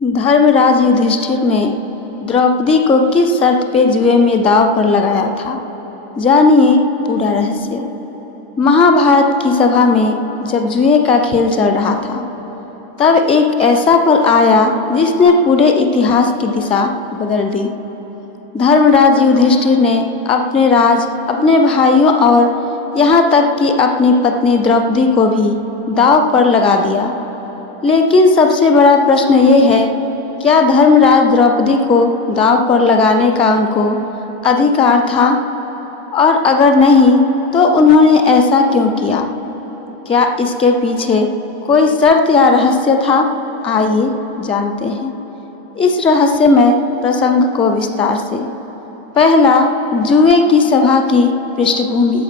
धर्मराज युधिष्ठिर ने द्रौपदी को किस शर्त पे जुए में दांव पर लगाया था, जानिए पूरा रहस्य। महाभारत की सभा में जब जुए का खेल चल रहा था, तब एक ऐसा पल आया जिसने पूरे इतिहास की दिशा बदल दी। धर्मराज युधिष्ठिर ने अपने राज, अपने भाइयों और यहाँ तक कि अपनी पत्नी द्रौपदी को भी दांव पर लगा दिया। लेकिन सबसे बड़ा प्रश्न ये है, क्या धर्मराज द्रौपदी को दांव पर लगाने का उनको अधिकार था? और अगर नहीं, तो उन्होंने ऐसा क्यों किया? क्या इसके पीछे कोई शर्त या रहस्य था? आइए जानते हैं इस रहस्यमय प्रसंग को विस्तार से। पहला, जुए की सभा की पृष्ठभूमि।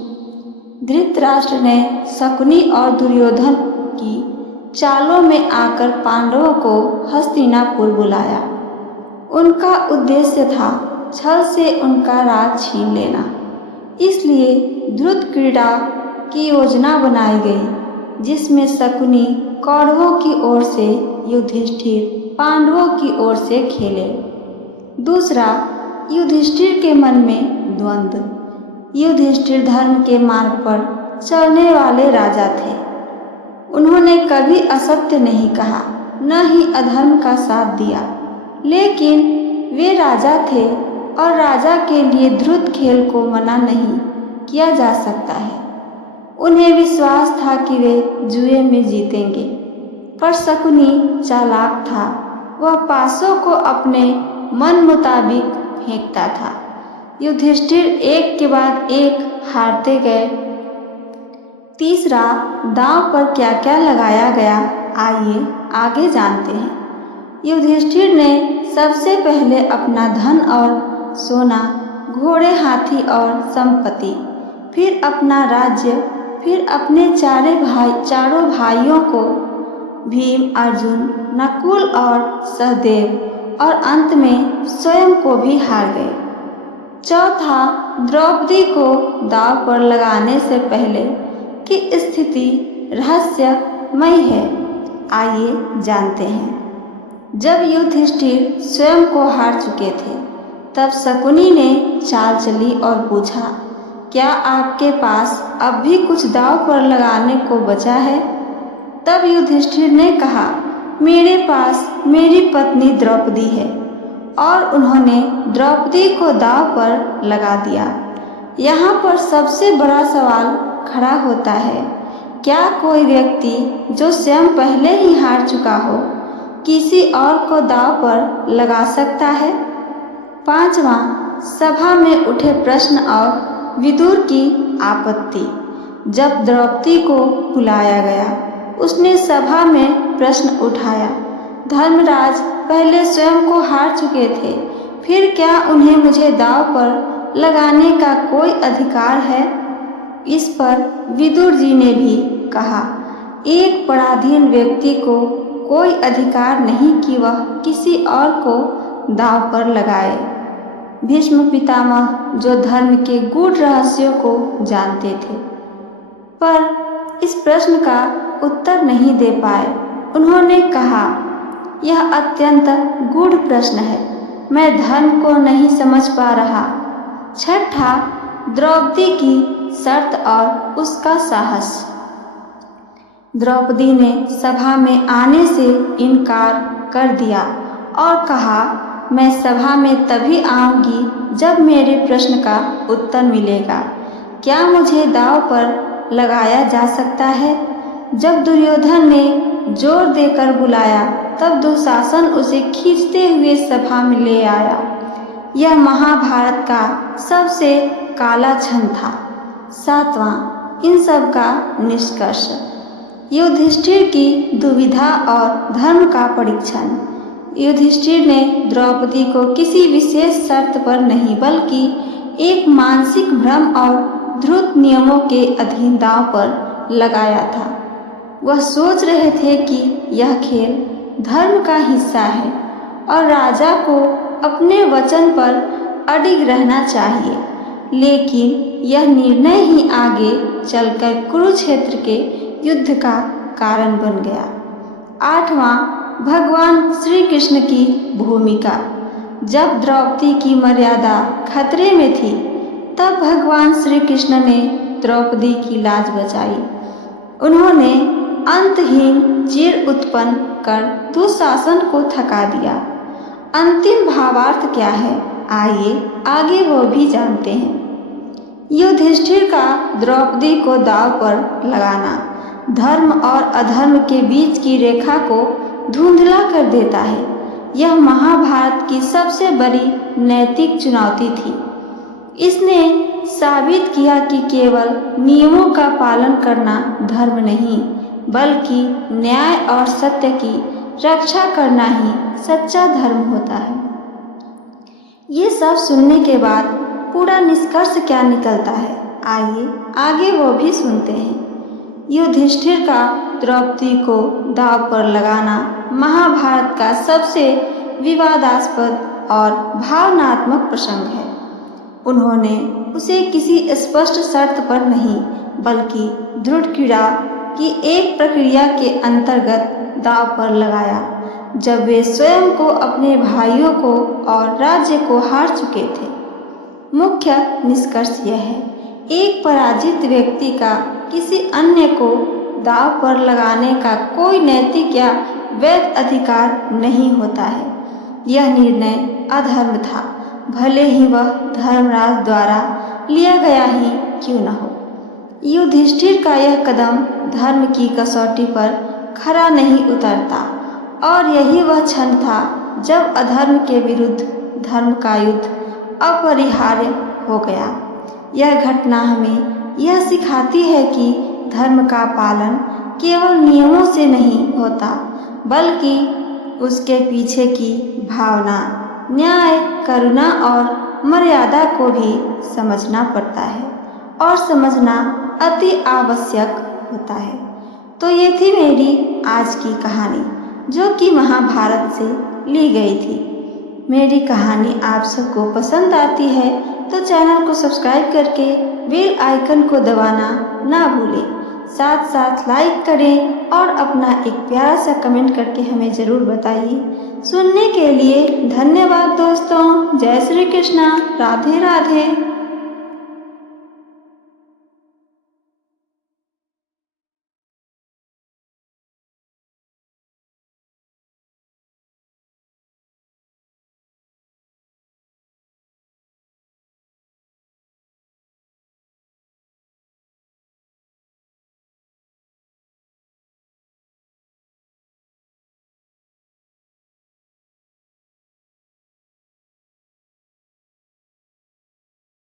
धृतराष्ट्र ने शकुनी और दुर्योधन की चालों में आकर पांडवों को हस्तिनापुर बुलाया। उनका उद्देश्य था छल से उनका राज छीन लेना। इसलिए द्रुत क्रीड़ा की योजना बनाई गई, जिसमें शकुनी कौरवों की ओर से, युधिष्ठिर पांडवों की ओर से खेले। दूसरा, युधिष्ठिर के मन में द्वंद्व। युधिष्ठिर धर्म के मार्ग पर चलने वाले राजा थे। उन्होंने कभी असत्य नहीं कहा, न ही अधर्म का साथ दिया। लेकिन वे राजा थे और राजा के लिए द्रुत खेल को मना नहीं किया जा सकता है। उन्हें विश्वास था कि वे जुए में जीतेंगे, पर शकुनी चालाक था। वह पासों को अपने मन मुताबिक फेंकता था। युधिष्ठिर एक के बाद एक हारते गए। तीसरा, दांव पर क्या क्या लगाया गया, आइए आगे जानते हैं। युधिष्ठिर ने सबसे पहले अपना धन और सोना, घोड़े, हाथी और संपत्ति, फिर अपना राज्य, फिर अपने चारों भाइयों को, भीम, अर्जुन, नकुल और सहदेव, और अंत में स्वयं को भी हार गए। चौथा, द्रौपदी को दांव पर लगाने से पहले की स्थिति रहस्यमयी है। आइए जानते हैं। जब युधिष्ठिर स्वयं को हार चुके थे, तब शकुनी ने चाल चली और पूछा, क्या आपके पास अब भी कुछ दांव पर लगाने को बचा है? तब युधिष्ठिर ने कहा, मेरे पास मेरी पत्नी द्रौपदी है। और उन्होंने द्रौपदी को दांव पर लगा दिया। यहाँ पर सबसे बड़ा सवाल खड़ा होता है, क्या कोई व्यक्ति जो स्वयं पहले ही हार चुका हो, किसी और को दांव पर लगा सकता है? पांचवां, सभा में उठे प्रश्न और विदुर की आपत्ति। जब द्रौपदी को बुलाया गया, उसने सभा में प्रश्न उठाया, धर्मराज पहले स्वयं को हार चुके थे, फिर क्या उन्हें मुझे दांव पर लगाने का कोई अधिकार है? इस पर विदुर जी ने भी कहा, एक पराधीन व्यक्ति को कोई अधिकार नहीं कि वह किसी और को दांव पर लगाए। भीष्म पितामह, जो धर्म के गूढ़ रहस्यों को जानते थे, पर इस प्रश्न का उत्तर नहीं दे पाए। उन्होंने कहा, यह अत्यंत गूढ़ प्रश्न है, मैं धर्म को नहीं समझ पा रहा। छठा, द्रौपदी की शर्त और उसका साहस। द्रौपदी ने सभा में आने से इनकार कर दिया और कहा, मैं सभा में तभी आऊंगी जब मेरे प्रश्न का उत्तर मिलेगा। क्या मुझे दांव पर लगाया जा सकता है? जब दुर्योधन ने जोर देकर बुलाया, तब दुशासन उसे खींचते हुए सभा में ले आया। यह महाभारत का सबसे काला क्षण था। सातवां, इन सब का निष्कर्ष। युधिष्ठिर की दुविधा और धर्म का परीक्षण। युधिष्ठिर ने द्रौपदी को किसी विशेष शर्त पर नहीं, बल्कि एक मानसिक भ्रम और ध्रुत नियमों के अधीन दांव पर लगाया था। वह सोच रहे थे कि यह खेल धर्म का हिस्सा है और राजा को अपने वचन पर अडिग रहना चाहिए। लेकिन यह निर्णय ही आगे चलकर कुरुक्षेत्र के युद्ध का कारण बन गया। आठवां, भगवान श्री कृष्ण की भूमिका। जब द्रौपदी की मर्यादा खतरे में थी, तब भगवान श्री कृष्ण ने द्रौपदी की लाज बचाई। उन्होंने अंतहीन चीर उत्पन्न कर दुशासन को थका दिया। अंतिम भावार्थ क्या है, आइए आगे वो भी जानते हैं। युधिष्ठिर का द्रौपदी को दांव पर लगाना धर्म और अधर्म के बीच की रेखा को धुंधला कर देता है। यह महाभारत की सबसे बड़ी नैतिक चुनौती थी। इसने साबित किया कि केवल नियमों का पालन करना धर्म नहीं, बल्कि न्याय और सत्य की रक्षा करना ही सच्चा धर्म होता है। ये सब सुनने के बाद पूरा निष्कर्ष क्या निकलता है, आइए आगे वो भी सुनते हैं। युधिष्ठिर का द्रौपदी को दांव पर लगाना महाभारत का सबसे विवादास्पद और भावनात्मक प्रसंग है। उन्होंने उसे किसी स्पष्ट शर्त पर नहीं, बल्कि दृढ़ क्रीड़ा की एक प्रक्रिया के अंतर्गत दांव पर लगाया, जब वे स्वयं को, अपने भाइयों को और राज्य को हार चुके थे। मुख्य निष्कर्ष यह है, एक पराजित व्यक्ति का किसी अन्य को दांव पर लगाने का कोई नैतिक या वैध अधिकार नहीं होता है। यह निर्णय अधर्म था, भले ही वह धर्मराज द्वारा लिया गया ही क्यों न हो। युधिष्ठिर का यह कदम धर्म की कसौटी पर खरा नहीं उतरता, और यही वह क्षण था जब अधर्म के विरुद्ध धर्म का युद्ध अपरिहार्य हो गया। यह घटना हमें यह सिखाती है कि धर्म का पालन केवल नियमों से नहीं होता, बल्कि उसके पीछे की भावना, न्याय, करुणा और मर्यादा को भी समझना पड़ता है, और समझना अति आवश्यक होता है। तो ये थी मेरी आज की कहानी, जो कि महाभारत से ली गई थी। मेरी कहानी आप सबको पसंद आती है तो चैनल को सब्सक्राइब करके बेल आइकन को दबाना ना भूलें। साथ साथ लाइक करें और अपना एक प्यारा सा कमेंट करके हमें ज़रूर बताइए। सुनने के लिए धन्यवाद दोस्तों। जय श्री कृष्णा। राधे राधे।